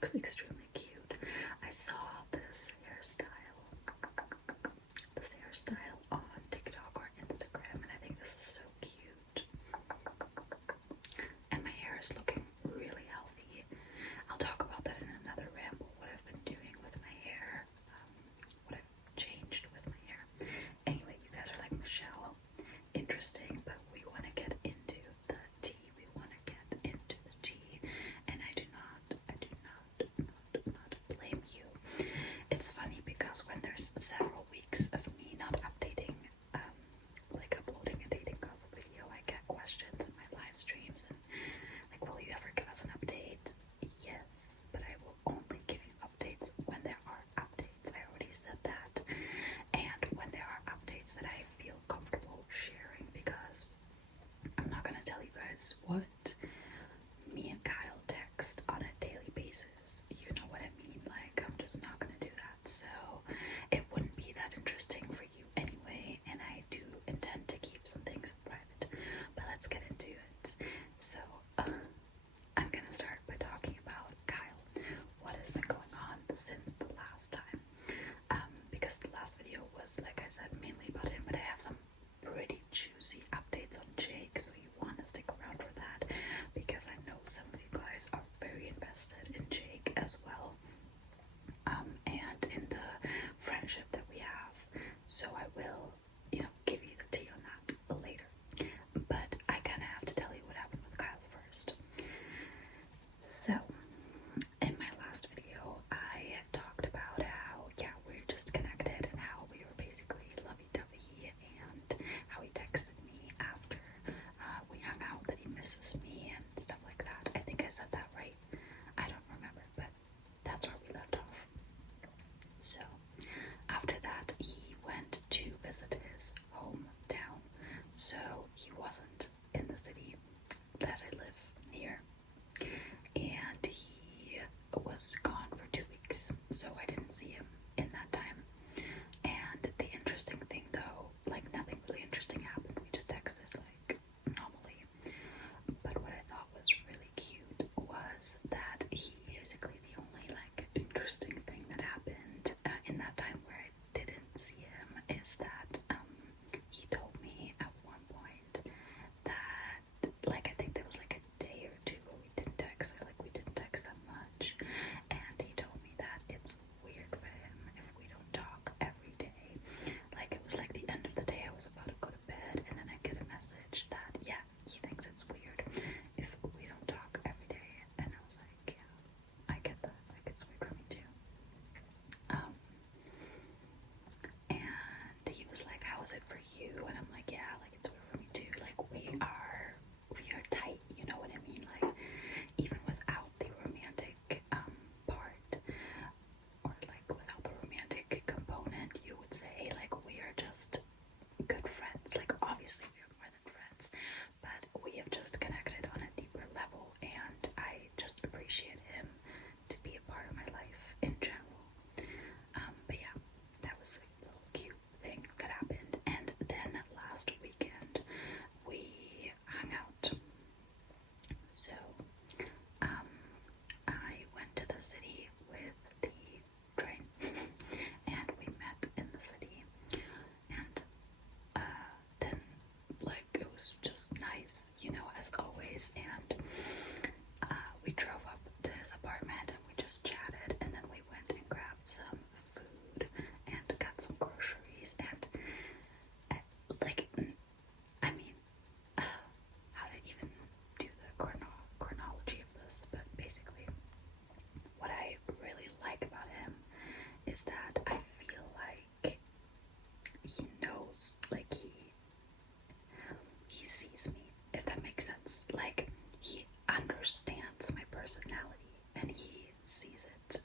looks extremely cute. I saw this hairstyle on TikTok or Instagram, and I think this is so cute. And my hair is looking really healthy. I'll talk about that in another ramble, what I've been doing with my hair, what I've changed with my hair. Anyway, you guys are like, Michelle, interesting, but we want to get into the tea. We want to get into the tea, and I do not blame you. It's funny because when there's several weeks of me not updating, like uploading a dating gossip video, I get questions in my live streams and like, will you ever give us an update? Yes, but I will only give you updates when there are updates. I already said that. And when there are updates that I feel comfortable sharing, because I'm not gonna tell you guys what me and Kyle text on a daily basis. You know what I mean? Like, I'm just not gonna do that. So it wouldn't be that interesting for you anyway, and I do intend to keep some things private. But let's get into it. So I'm gonna start by talking about Kyle. What has been going on since the last time? Because the last video was, like I said, mainly about him, but I have some pretty juicy updates on Jake, so you want to stick around for that, because I know some of you guys are very invested in Jake as well, and in the friendship that we have. So I will, give you the tea on that later. But I kind of have to tell you what happened with Kyle first. So in my last video, I talked about how, we're just connected and how we were basically lovey-dovey, and how he texted me after we hung out that he misses me and stuff like that. I think I said that right. I don't remember, but that's where we left off. So after that, he went to visit his hometown. So he wasn't in the city that I live near, and he was gone for 2 weeks, so I didn't see him in that time. And the interesting thing, though, like, nothing really interesting happened. We just texted like normally. But what I thought was really cute was that he basically, the only like interesting thing that happened in that time where I didn't see him is that he told me at one point that, like, I think there was like a day or two where we didn't text, or like we didn't text that much, and he told me that it's weird for him if we don't talk every day. Like, it was like the end of the day, I was about to go to bed, and then I get a message that, he thinks it's weird if we don't talk every day. And I was like, yeah, I get that, like, it's weird for me too. And he was like, how is it for you? And I'm like, yeah, like, it's weird for me too. Like, we are tight, you know what I mean? Like, even without the romantic part, or like without the romantic component, you would say, like, we are just good friends. Like, obviously we are more than friends, but we have just connected on a deeper level, and I just appreciate him to be a part of my life in general. But yeah, that was a little cute thing that happened. And then last weekend we hung out. So I went to the city with the train and we met in the city, and then, like, it was just nice, as always. And we drove up to his apartment and we just chatted, and then we went and grabbed some food and got some groceries. And I mean, how to even do the chronology of this, but basically what I really like about him is that I feel like he knows, like, he sees me, if that makes sense. Like, he understands my personality and he sees it,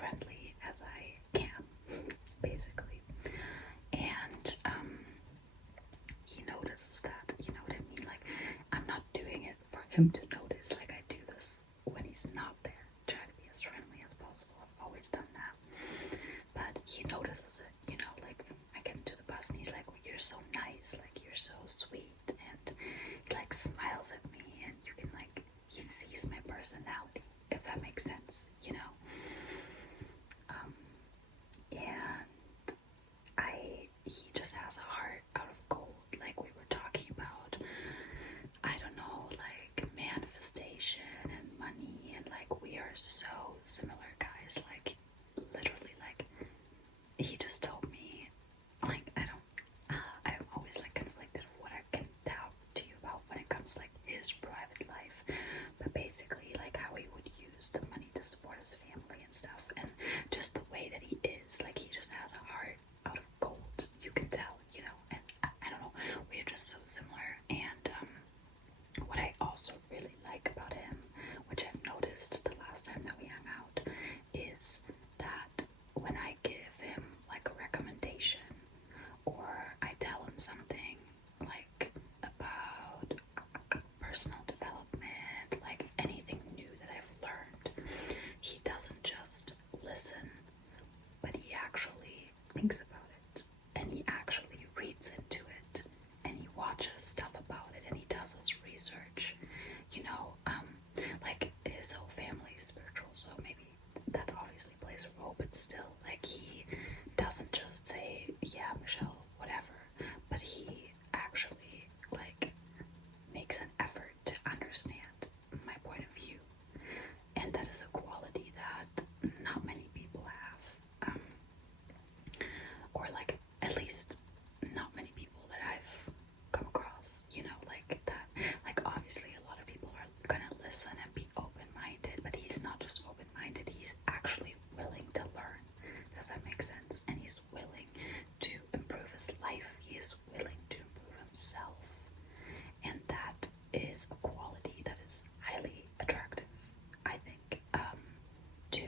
friendly as I can, basically. And he notices that, you know what I mean? Like, I'm not doing it for him to notice. Like, I do this when he's not there. Try to be as friendly as possible. I've always done that. But he notices it, you know, like I get into the bus and he's like, well, you're so nice, like you're so sweet, and he like smiles at me, and you can like, he sees my personality, if that makes sense, you know. And he just has a heart out of gold, like we were talking about, I don't know, like manifestation and money, and like we are so similar, guys, like literally, like he just told me, like I'm always like conflicted of what I can tell to you about when it comes like his private life, but basically like how he would use the money to support his family and stuff, and just the way that he is, like he just has a heart out of gold, you can tell, you know. And I don't know, we're just so similar. And what I also really like about him, which I've noticed the last time that we hung out, is that when I give him like a recommendation, or I tell him something like about personal development, like anything new that I've learned, he doesn't just listen, but he actually thinks about it, and he actually reads into it, and he watches stuff about it, and he does his research, you know. Like his whole family is spiritual, so maybe that obviously plays a role, but still, like he doesn't just say, yeah, Michelle, whatever, but he actually like makes an effort to understand my point of view, and that is a quality that not many people have, or like at least not many people that I've come across, you know, like that. Like obviously a lot of people are gonna listen and be open-minded, but he's not just open-minded, he's actually willing to learn. Does that make sense? And he's willing to improve his life, he is willing to improve himself, and that is a quality that is highly attractive, I think, to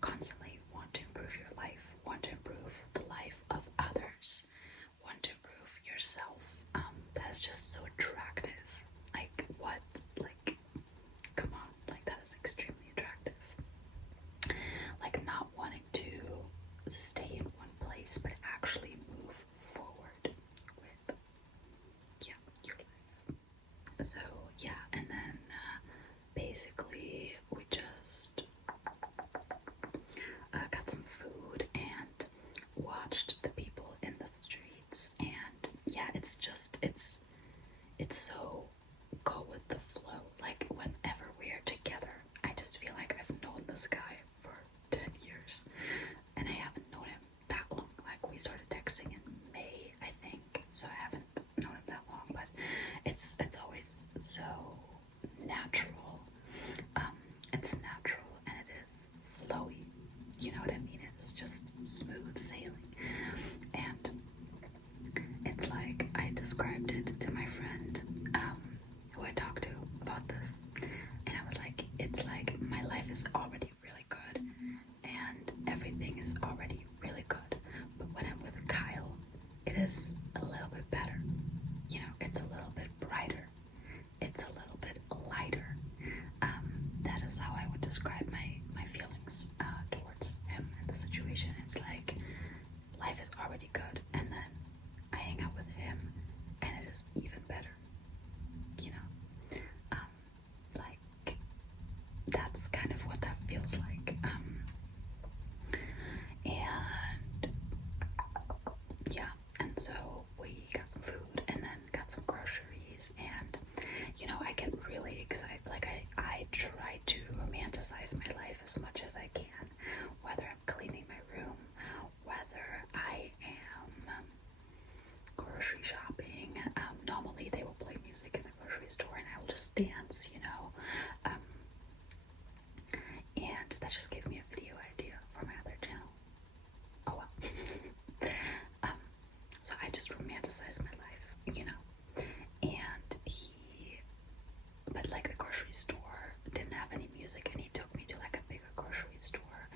constantly want to improve your life, want to improve the life of others, want to improve yourself. That is just so attractive. Like what? Like, come on, like that is extremely attractive. Like not wanting to stay in one place, but actually move forward with your life. So and then basically we just got some food and watched the people in the streets, and it's just it's so go with the flow. Like whenever we're together, I just feel like I've known this guy for 10 years, and I haven't known him that long. Like we started texting in May, I think, so I haven't known him that long, but it's always so natural. It's natural, and it is flowy, you know what I mean? It's just smooth sailing. And it's like I described it to my friend who I talked to about this, and I was like, it's like my life is already really good and everything is already really good, but when I'm with Kyle, it is a little bit better, you know. It's a little bit brighter, it's a little bit lighter. That is how I would describe my feelings towards him and the situation. It's like life is already good, and then I hang out with him, and it is even better, you know. Like that's kind of what that feels like. And so we got some food and then got some groceries, and you know, I get really excited. Like I try to romanticize my life as much as I can, whether I'm cleaning my room, whether I am grocery shopping. Normally they will play music in the grocery store and I will just dance, you know. And that just gave me a video idea for my other channel. Oh well. So I just romanticize my life, you know. And but like the grocery store didn't have any music, and he took me to like a bigger grocery store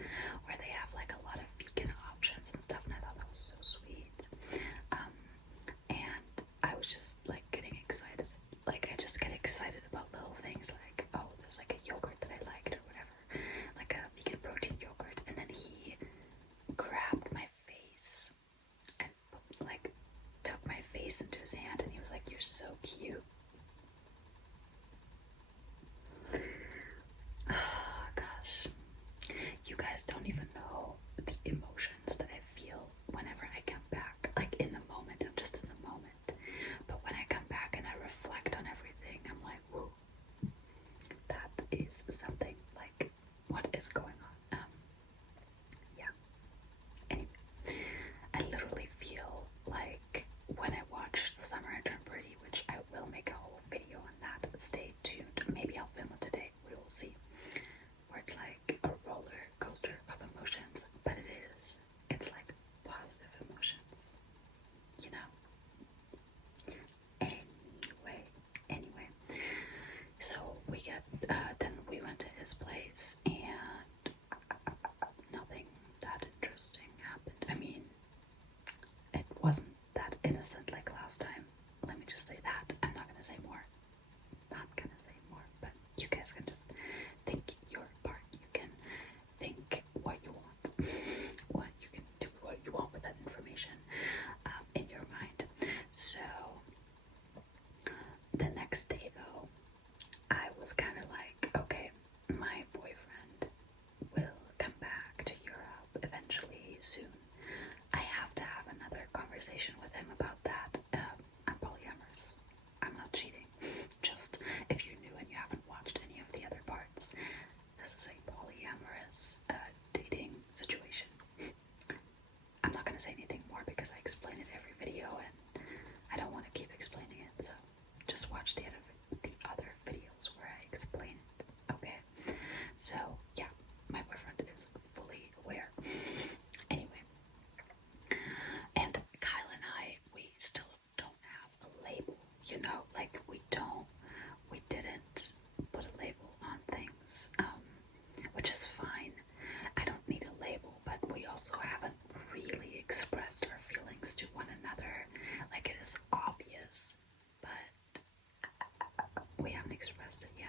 noticed it yet.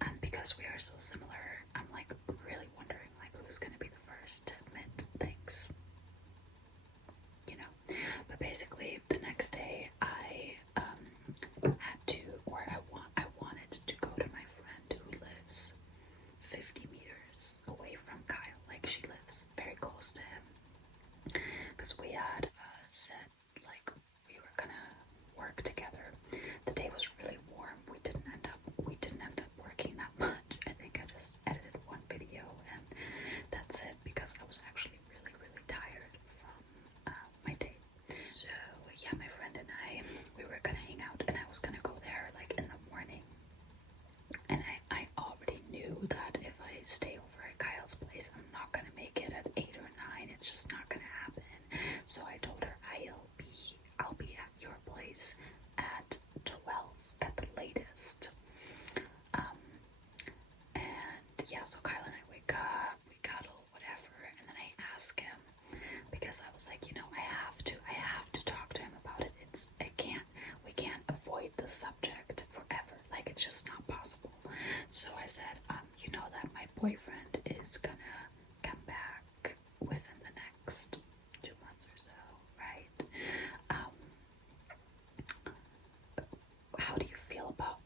And because we are so similar, I'm like really wondering like who's gonna be the first to admit things, you know. But basically, the next day I had to, or I wanted to go to my friend who lives 50 meters away from Kyle. Like she lives very close to him, because we had said like we were gonna work together. The day was really warm. We didn't end up working that much. I think I just edited one video and that's it, because I was actually really tired from my day. So yeah, my friend and I, we were gonna hang out, and I was gonna go there like in the morning. And I already knew that if I stay over at Kyle's place, I'm not gonna make it at 8 or 9. It's just not gonna happen. So I told her I'll be at your place at 12 at the latest. And yeah, so Kyle and I wake up, we cuddle, whatever, and then I ask him, because I was like, you know, I have to talk to him about it. We can't avoid the subject forever. Like, it's just not possible. So I said, you know that my boyfriend is gonna come back within the next 2 months or so, right? How do you feel about,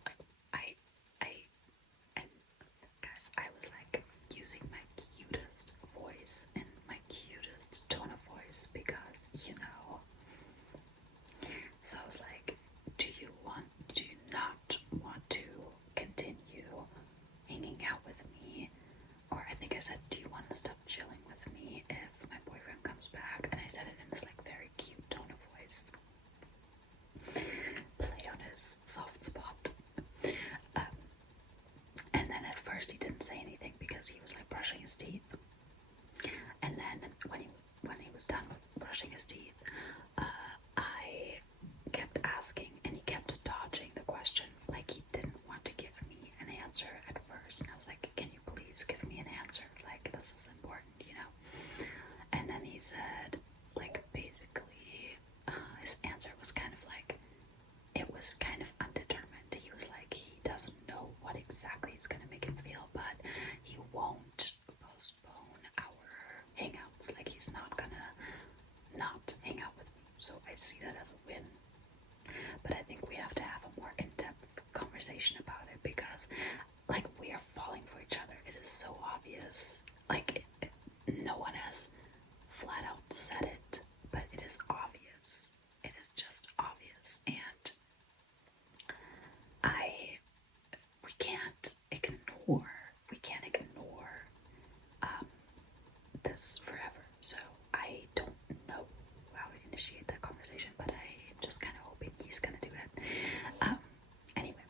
and guys, I was like using my cutest voice and my cutest tone of voice, because, you know, so I was like, do you not want to continue hanging out with me? Or I think I said, do you want to stop chilling with me if my boyfriend comes back? And I said it in this like very cute tone of voice. Play on his soft spot. And then at first he didn't say anything because he was like brushing his teeth. And then when he was done with brushing his teeth, I kept asking, and he kept dodging the question. Like, he didn't want to give me an answer at first. And I was like, can you please give me an answer? Like, this is important, you know? And then he said, like, basically, his answer was kind of like, it was kind of undetermined. He was like, he doesn't know what exactly is going to make him feel, but he won't postpone our hangouts. Like, he's not gonna not hang out with me. So I see that as a win. But I think we have to have a more in-depth conversation about it, because like, we are falling for each other. It is so obvious. Like, no one has flat out said it, but it is obvious. It is just obvious. And we can't ignore this forever. So I don't know how to initiate that conversation, but I'm just kind of hoping he's gonna do it. Anyway,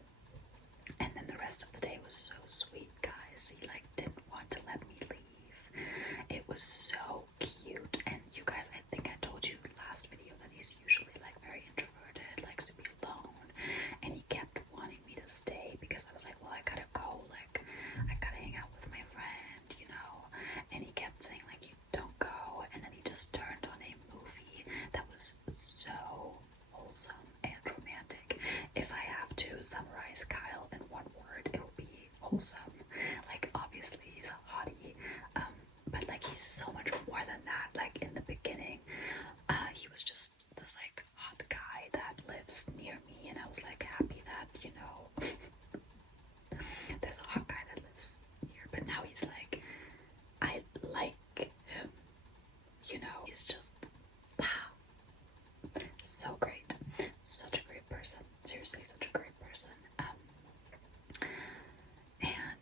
and then the rest of the day was so sweet, guys. He like didn't want to let me leave. It was so cute. And you guys, I think I told you last video that he's usually like very introverted, likes to be alone, and he kept wanting me to stay, because I was like, well, I gotta go, like I gotta hang out with my friend, you know. And he kept saying like, you don't go. And then he just turned on a movie that was so wholesome and romantic. If I have to summarize Kyle in one word, it will be wholesome. Like, obviously he's a hottie, but like, he's so much more than that. Like, in the beginning, he was just this like hot guy that lives near me, and I was like happy that, you know, there's a hot guy that lives here. But now he's like, I like him, you know. He's just so great, such a great person. Seriously, such a great person. And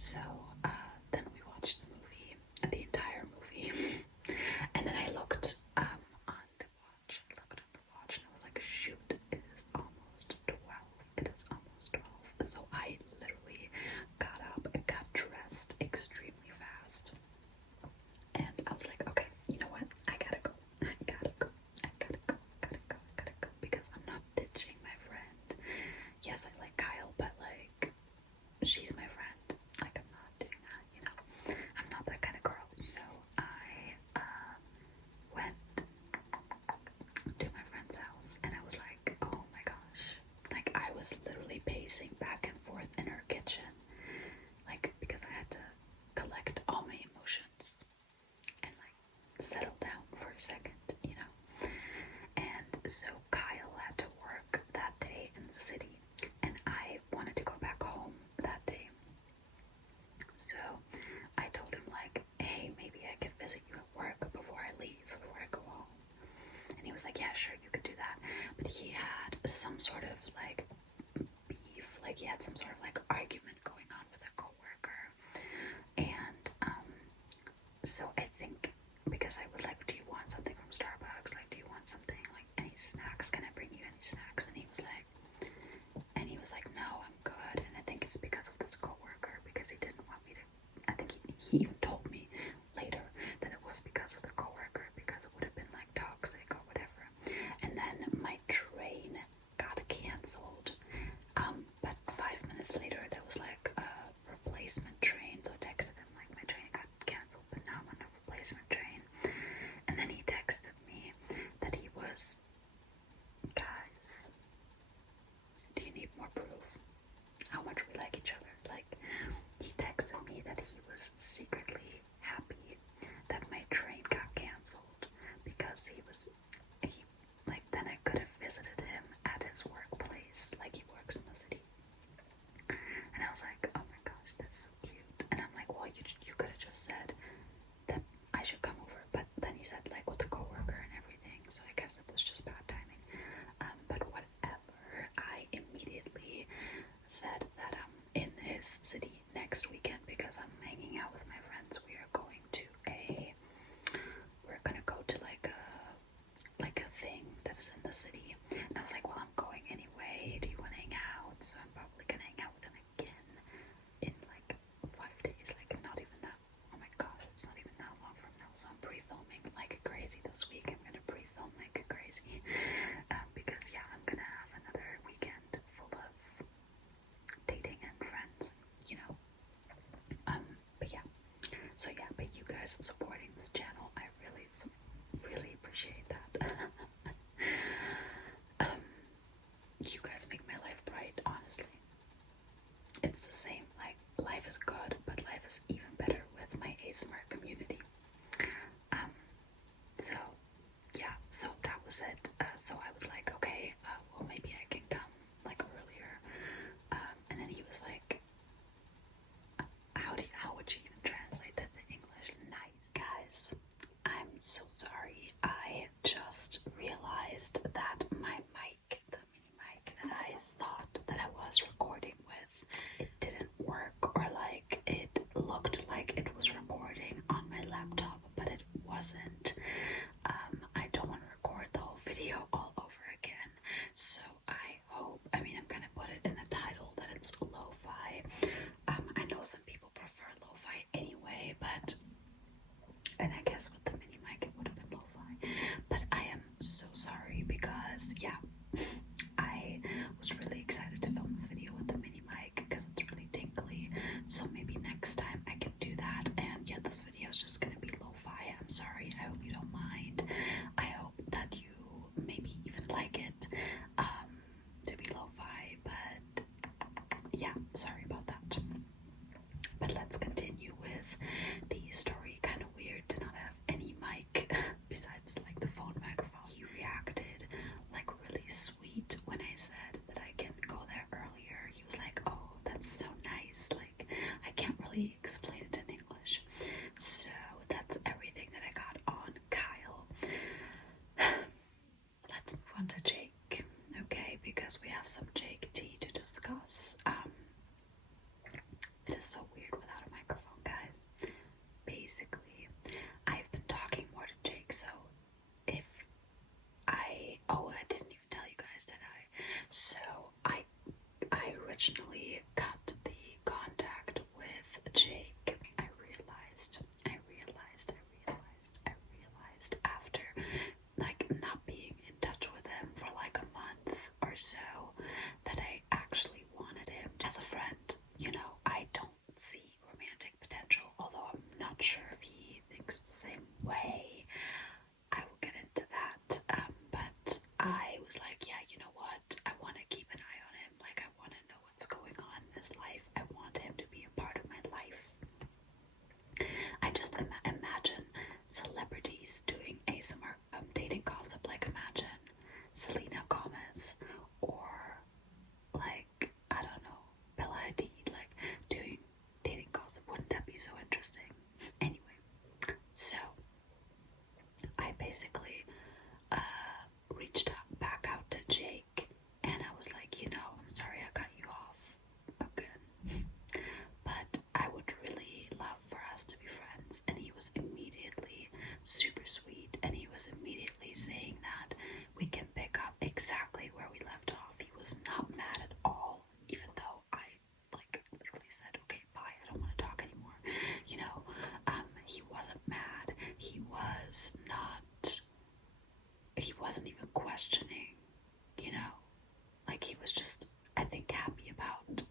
So then we watched the movie, the entire movie, and then I looked on the watch. I looked at the watch, and I was like, shoot, it is almost 12. It is almost 12. So I literally got up and got dressed extremely fast. And I was like, okay, you know what? I gotta go. I gotta go. I gotta go. I gotta go. I gotta go. Because I'm not ditching my friend. Yes, I like Kyle, but like, she's my friend. Like, I'm not doing that, you know? I'm not that kind of girl. So I went to my friend's house and I was like, oh my gosh. Like, I was literally pacing back and forth in her kitchen. Like, because I had to collect all my emotions and like settle down for a second, you know. And so Kyle had to work that day in the city, and I wanted to go back home that day. So I told him like, hey, maybe I could visit you at work before I leave, before I go home. And he was like, yeah, sure, you could do that. But he had some sort of like beef, like he had some sort of like argument going on with a coworker. And so I think because I was like, do you want something from Starbucks? Like, do you want something like any snacks? Can I bring you any snacks? And he was like, no, I'm good. And I think it's because of this coworker, because he didn't want me to. I think he even told me later that it was because of the coworker, because it would have been like toxic or whatever. And then my train got canceled. But 5 minutes later, there was like a replacement train. So I texted him like, my train got canceled, but now I'm on a replacement train. And then he texted me that he was, guys, do you need more proof how much we like each other? Like, he texted me that he was secretly happy that my train got canceled because he like, then I could have visited him at his workplace, like he works in the city. And I was like, oh my gosh, that's so cute. And I'm like, well, you could have just said that I should come over. But then he said, like, with the coworker and everything. So I guess it was just bad timing. But whatever, I immediately said that I'm in his city next weekend because I'm hanging out with my friends. We're gonna go to like a thing that is in the city. And I was like, well, I'm going anyway. Do you want to hang out? So I'm probably gonna hang out with him again in like 5 days. Like, not even that. Oh my gosh, it's not even that long from now. So I'm pre-filming like crazy this week. I'm gonna pre-film like crazy because yeah, I'm gonna have another weekend full of dating and friends, you know, is so weird without a microphone, guys. Basically, I've been talking more to Jake, so if I didn't even tell you guys, did I? So I originally cut the contact with Jake. I realized after like not being in touch with him for like a month or so that I actually wanted him as a friend. You know, I don't see romantic potential, although I'm not sure if he thinks the same way. I will get into that. But I was like, yeah, you know what? I want to keep an eye on him. Like, I want to know what's going on in his life. I want him to be a part of my life. I just imagine celebrities doing ASMR dating gossip. Like, imagine Selena Gomez or like, I don't know, Bella Hadid, like doing dating gossip. Wouldn't that be so interesting? Anyway, so I basically reached back out to Jake, and I was like, you know, I'm sorry I cut you off again, but I would really love for us to be friends. And he was immediately super sweet, and he was immediately saying that we can pick up exactly where we left off. He was not mad at all, even though I like literally said, okay, bye, I don't want to talk anymore. You know, he wasn't mad. He wasn't even questioning, you know, like he was just, I think, happy about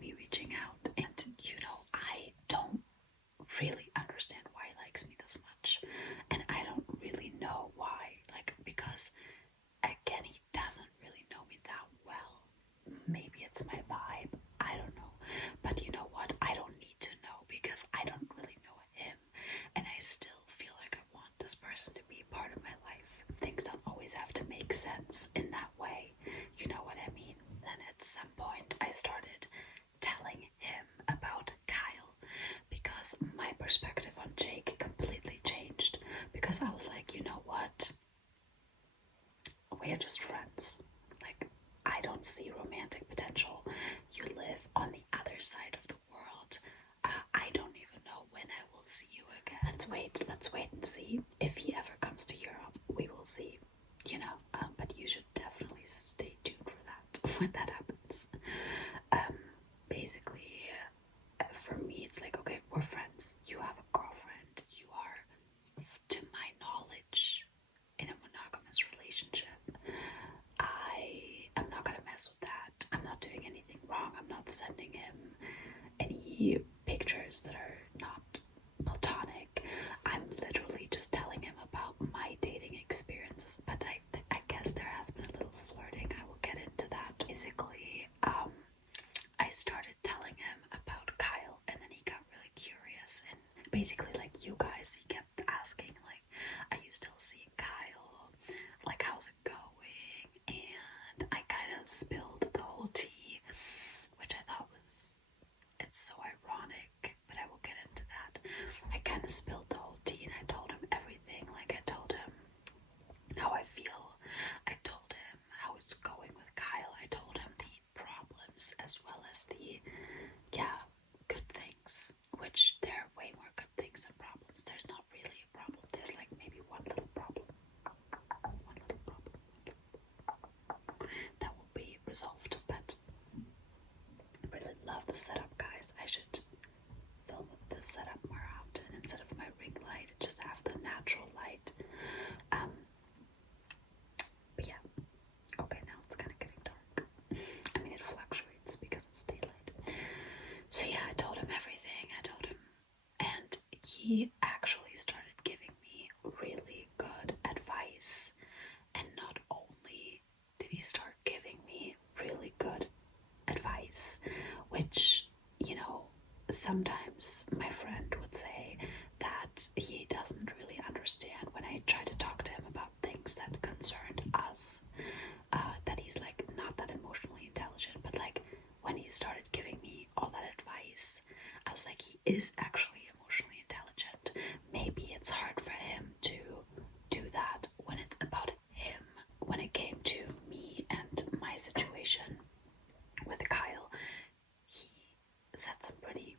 me reaching out. And, you know, I don't really understand why he likes me this much. And I don't really know why, like, because again, he doesn't really know me that well. Maybe it's my vibe, I don't know. But you know what? I don't need to know because I don't really know him. And I still feel like I want this person to be part of my life. Things don't always have to make sense in that way. You know what I mean? Then at some point I started telling him about Kyle because my perspective on Jake completely changed. Because I was like, you know what? We're just friends. Like, I don't see romantic potential. You live on the other side of the world. I don't even know when I will see you again. Let's wait and see. If he ever comes to Europe, we will see, you know, but you should definitely stay tuned for that when that happens. Basically, for me, it's like, okay, we're friends. You have a girlfriend. You are, to my knowledge, in a monogamous relationship. I am not gonna mess with that. I'm not doing anything wrong. I'm not sending him any pictures that are not platonic. I'm literally just telling him about my dating experiences. But I guess there has been a little flirting. I will get into that. Basically, I started telling him about Kyle, and then he got really curious. And basically, like you guys, he kept asking, like, are you still seeing Kyle? Like, how's it going? And I kind of spilled the whole tea, which I thought it's so ironic, but I will get into that. I kind of spilled the whole tea, and I told him everything. Like, I told him how I feel. I told him how it's going with Kyle. I told him the problems as well as the, yeah, good things, which there are way more good things than problems. There's not really a problem. There's like maybe one little problem that will be resolved. But I really love the setup, guys. I should film with this setup more often instead of my ring light. Just have the natural light. But yeah. Okay, now it's kind of getting dark. I mean, it fluctuates because it's daylight. So yeah, I told him everything. And he actually started giving me really good advice. And not only did he start giving me really good advice, which, you know, sometimes my friend would say that he doesn't really understand when I try to talk to him about things that concerned us, that he's like not that emotionally intelligent. But like when he started giving me all that advice, I was like, he is actually emotionally intelligent. Maybe it's hard for him to do that when it's about him. When it came to me and my situation with Kyle, he said some pretty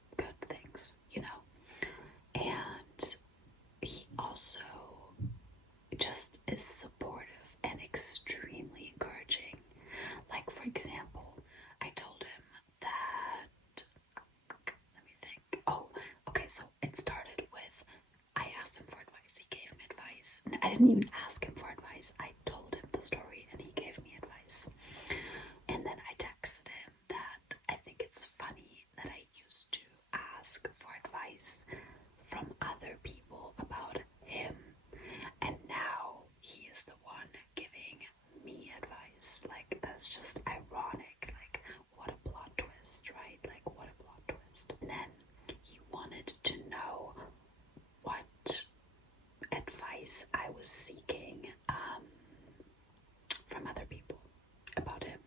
so it started with, I asked him for advice, he gave me advice. And I didn't even ask him for advice, I told him the story and he gave me advice. And then I texted him that I think it's funny that I used to ask for advice from other people about him, and now he is the one giving me advice. Like, that's just ironic. Like, what a plot twist, right? Like, what a plot twist. And then he wanted to know what advice I was seeking from other people about him.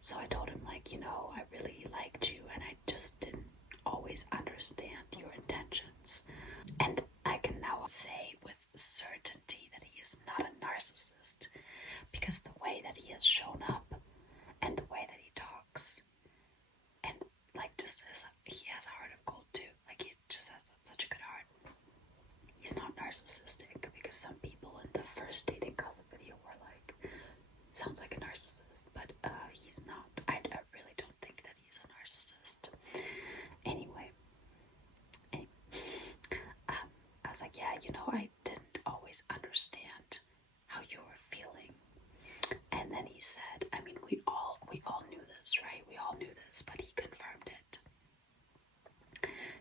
So I told him, like, I really liked you and I just didn't always understand your intentions. And I can now say with certainty that he is not a narcissist, because the way that he has shown up and the way that he talks, and like, just as he has a heart of gold too, like, he just has such a good heart. He's not narcissistic, because some people in the first dating gossip video were like, sounds like a narcissist, but he's not. I really don't think that he's a narcissist. Anyway, I was like, yeah, I didn't always understand how you were feeling. And then he said, I mean, we all knew this, right? We all knew this, but he confirmed it.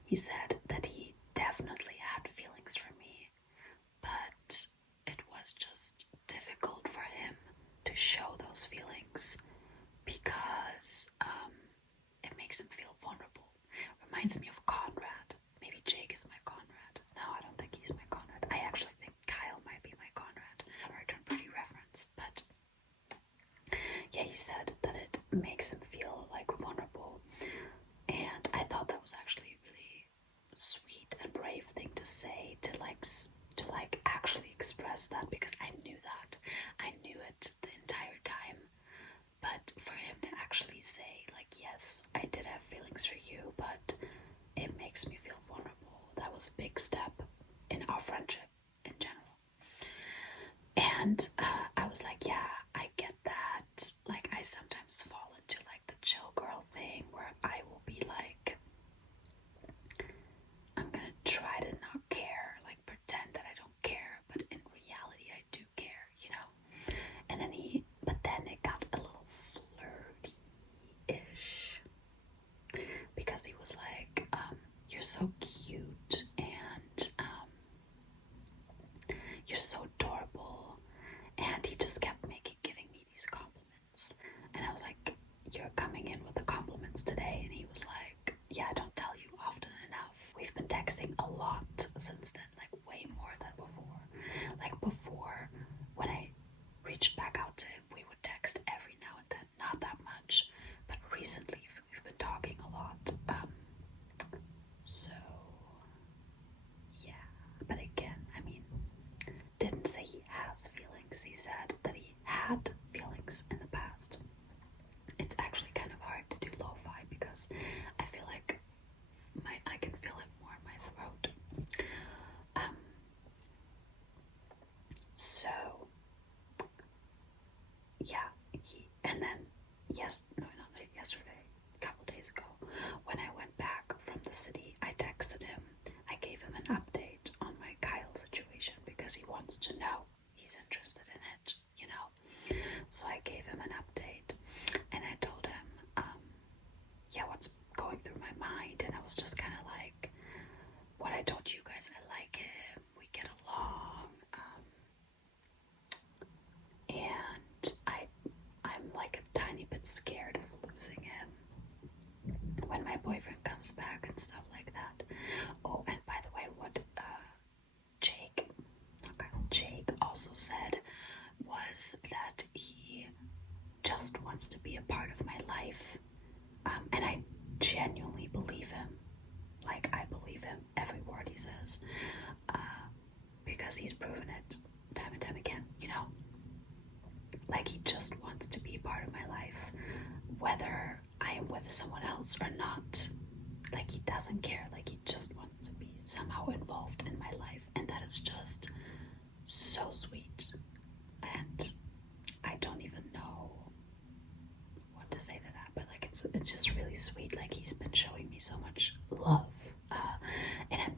He said that he definitely had feelings for me, but it was just difficult for him to show those feelings because it makes him feel vulnerable. Reminds me of Conrad. Maybe Jake is my Conrad. No, I don't think he's my Conrad. I actually think Kyle might be my Conrad. Return pretty reference, but yeah, he said that it makes him feel like vulnerable, and I thought that was actually a really sweet and brave thing to say, to actually express that, because I knew that. I knew it the entire time. But for him to actually say, like, yes, I did have feelings for you, but it makes me feel vulnerable, that was a big step in our friendship in general. And I was like, yeah, I get that. Like, I sometimes fall into like the chill girl thing where I will be like, I'm gonna try to not care, like pretend that I don't care, but in reality I do care, And then it got a little flirty-ish, because he was like, you're so cute and you're so adorable, and he just kept giving me these compliments, and I was like, you're coming in with the compliments today? And he was like, yeah, I don't tell you often enough. We've been texting a lot since then, like way more than before. Like before, when I reached back out to him, we would text every now and then, not that much, but recently we've been talking a lot. So yeah, but again, I mean, didn't say he has feelings. He said that he had feelings in the past. It's actually kind of hard to do lo-fi because I feel like I can feel it more in my throat. So yeah, and then not yesterday, a couple days ago, when I went back from the city, I texted him. I gave him an update on my Kyle situation because he wants to know. He's interested in it, So I gave him an update, and I told him, what's going through my mind, and I was just kind of like, what I told you guys, I like him, we get along, and I'm like a tiny bit scared of losing him when my boyfriend comes back and stuff like that. Oh, and by the way, what Jake also said was that he just wants to be a part of my life, and I genuinely believe him. Like, I believe him every word he says, because he's proven it time and time again, Like, he just wants to be a part of my life, whether I am with someone else or not. Like, he doesn't care. Like, he just wants to be somehow involved in my life, and that is just so sweet. And I don't even know what to say to that, but like, it's just really sweet. Like, he's been showing me so much love, and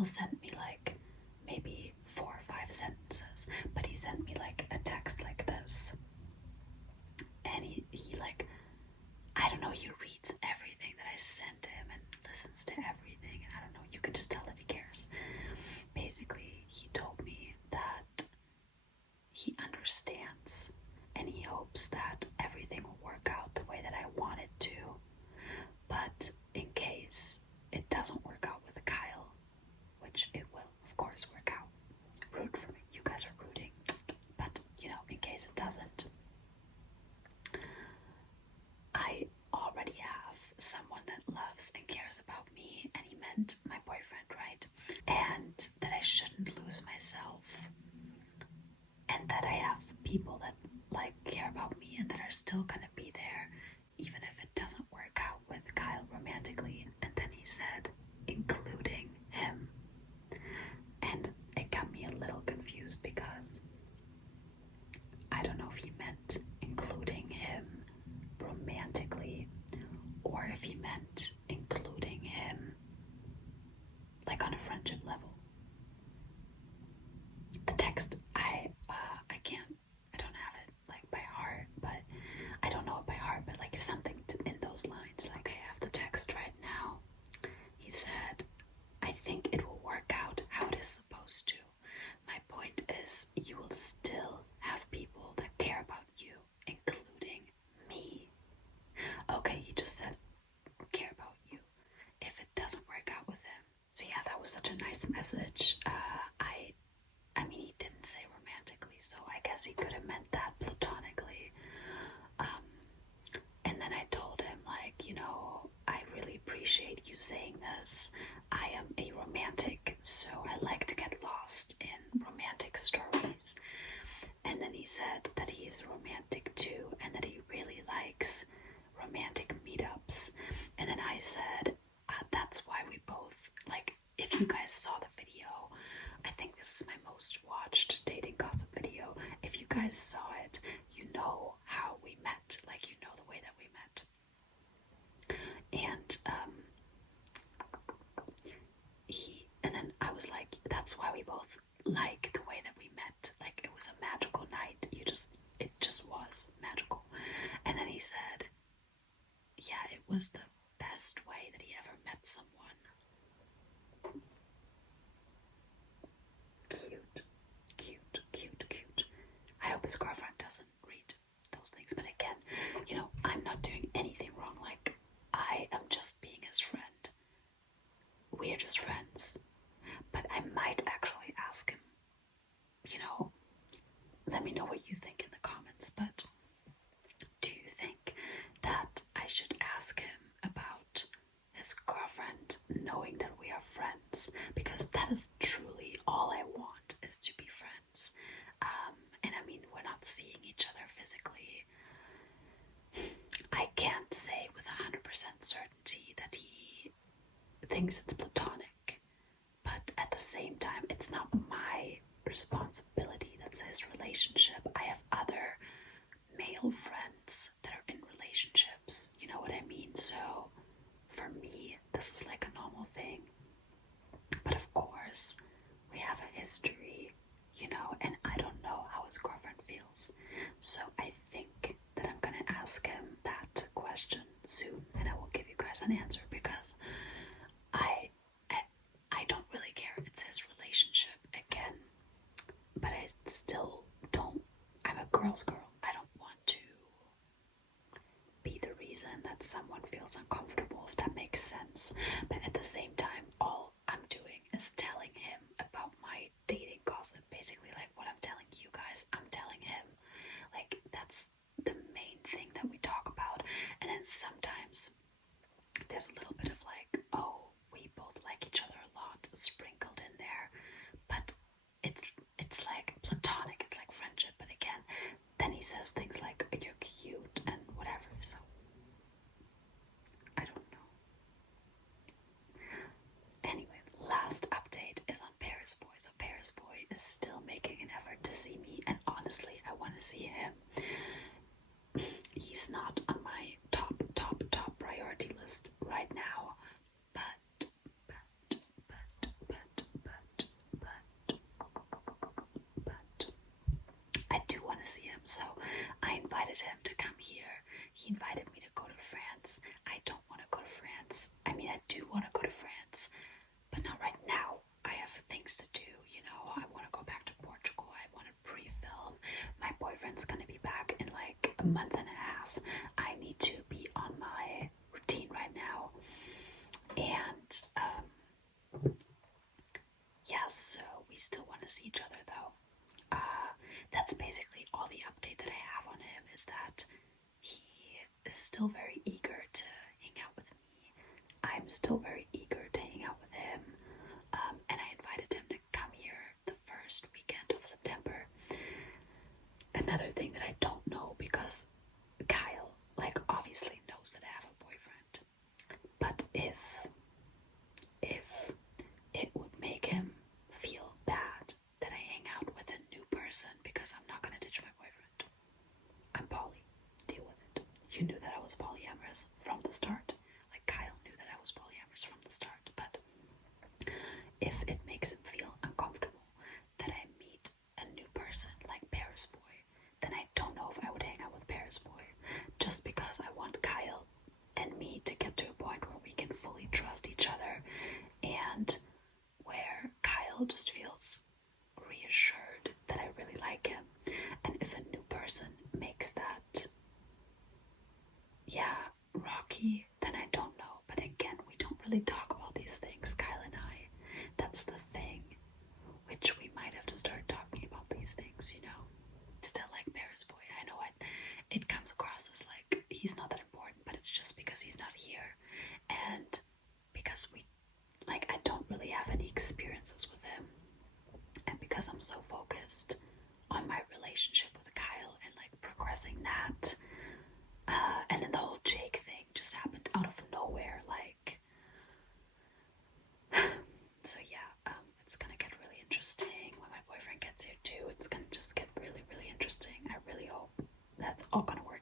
will send me like maybe 4 or 5 sentences, but he sent me like a text like this, and he like, I don't know, he reads everything that I sent him and listens to everything, and I don't know, you can just tell that he cares. Basically, he told me that he understands and he hopes that everything will work out the way that I want it to, but in case it doesn't work out with Kyle, which it will of course work out, root for me, you guys are rooting, but you know, in case it doesn't, I already have someone that loves and cares about me, and he meant my boyfriend, right? And that I shouldn't lose myself, and that I have people that like care about me and that are still gonna be there even if it doesn't work out with Kyle romantically. And then he said, including him. And it got me a little confused because I don't know if he meant including him romantically or if he meant including him like on a friendship level. The text, I don't have it like by heart, but I don't know it by heart, but like something in those lines. Like, I have the text right now. He said, I think it will work out how it is supposed to. My point is, you will still have people that care about you, including me. Okay, he just said care about you if it doesn't work out with him. So yeah, that was such a nice message. I mean, he didn't say romantically, so I guess he could have meant that platonically. And then I told him, like, you know, I really appreciate you saying this. I am a romantic, so I like to get lost in romantic stories. And then he said that he is romantic too, and that he really likes romantic meetups. And then I said, that's why we both, like, if you guys saw the video, I think this is my most watched dating gossip video. If you guys saw it, you know how we met, like, you know the way that we met. And and then I was like, that's why we both like the way that we met. Like, it was a magical night. It just was magical. And then he said, yeah, it was the best way that he ever met someone. Cute. I hope his girlfriend doesn't read those things. But again, you know, I'm not doing anything wrong. Like, I am just being his friend. We are just friends. But I might actually ask him, you know, let me know what you think in the comments. But do you think that I should ask him about his girlfriend knowing that we are friends? Because that is truly all I want, is to be friends. And I mean, we're not seeing each other physically. I can't say with 100% certainty that he thinks it's platonic, but at the same time, it's not my responsibility. That's his relationship. I have other male friends that are in relationships, you know what I mean? So for me, this is like a normal thing. But of course, we have a history, you know, and I don't know how his girlfriend feels. So I think that I'm gonna ask him that question soon, and I will give you guys an answer, because I don't really care if it's his relationship again, but I still don't. I'm a girl's girl. I don't want to be the reason that someone feels uncomfortable, if that makes sense. But at the same time, all I'm doing is telling him about my dating gossip. Basically, like what I'm telling you guys, I'm telling him. Like, that's the main thing that we talk about. And then sometimes there's a little bit of like, oh, we both like each other a lot sprinkled in there. But it's like platonic, it's like friendship. But again, then he says things like, you're cute and whatever. So I don't know. Anyway, last update is on Paris Boy. So Paris Boy is still making an effort to see me, and honestly, I want to see him. He's not on my top priority list right now, but invited him to come here. He invited me to go to France. I don't want to go to France. I mean, I do want to go to France, but not right now. I have things to do, you know. I want to go back to Portugal. I want to pre-film. My boyfriend's gonna be back in like a month and a half. I need to be on my routine right now. And yes, so we still want to see each other though. That's basically all the update that I have on him, is that he is still very eager to hang out with me. I'm still very eager to hang out with him. And I invited him to come here the first weekend of September. Another thing that I don't know, because Kyle, like, obviously knows that I have a boyfriend, but if it would make him feel bad that I hang out with a new person, because I'm not gonna ditch my boyfriend. I'm poly. Deal with it. You knew that I was polyamorous from the start. Like, Kyle knew that I was polyamorous from the start, but if it makes him feel uncomfortable that I meet a new person like Paris Boy, then I don't know if I would hang out with Paris Boy, just because I want Kyle and me to get to a point where we can fully trust each other, and where Kyle just feels reassured that I really like him. And if a new person makes that, yeah, rocky, then I don't know. But again, we don't really talk about these things, Kyle and I. That's the thing, which we might have to start talking about these things, you know. Still like Paris Boy. I know it comes across as like he's not that important, but it's just because he's not here, and because I don't really have any experiences with him, and because I'm so focused on my relationship with Kyle and like progressing that, and then the whole Jake thing just happened out of nowhere, like. So yeah, it's gonna get really interesting when my boyfriend gets here too. It's gonna just get really, really interesting. I really hope that's all gonna work